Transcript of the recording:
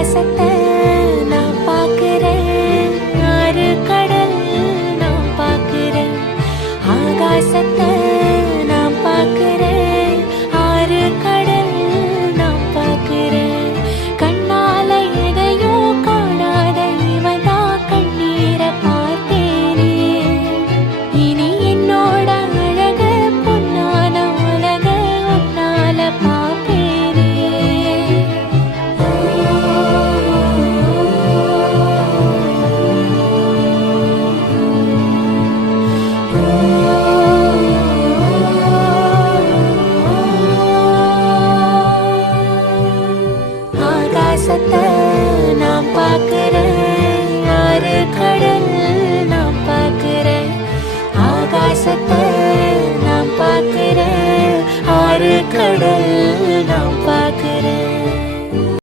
ஆகாசத்தை நான் பார்க்கிறேன், ஆறு கடல் நான் பார்க்கிறேன். ஆகாசத்தை நான் பார்க்கிறேன், ஆறு கடல் நான் பார்க்கிறேன். கண்ணால எதையும் காணாத இவதா கண்ணீரை பார்த்தேனே. இனி என்னோட அழக பொன்னான உலக உன்னால பார்ப்பேனே. ஆகாசத்தை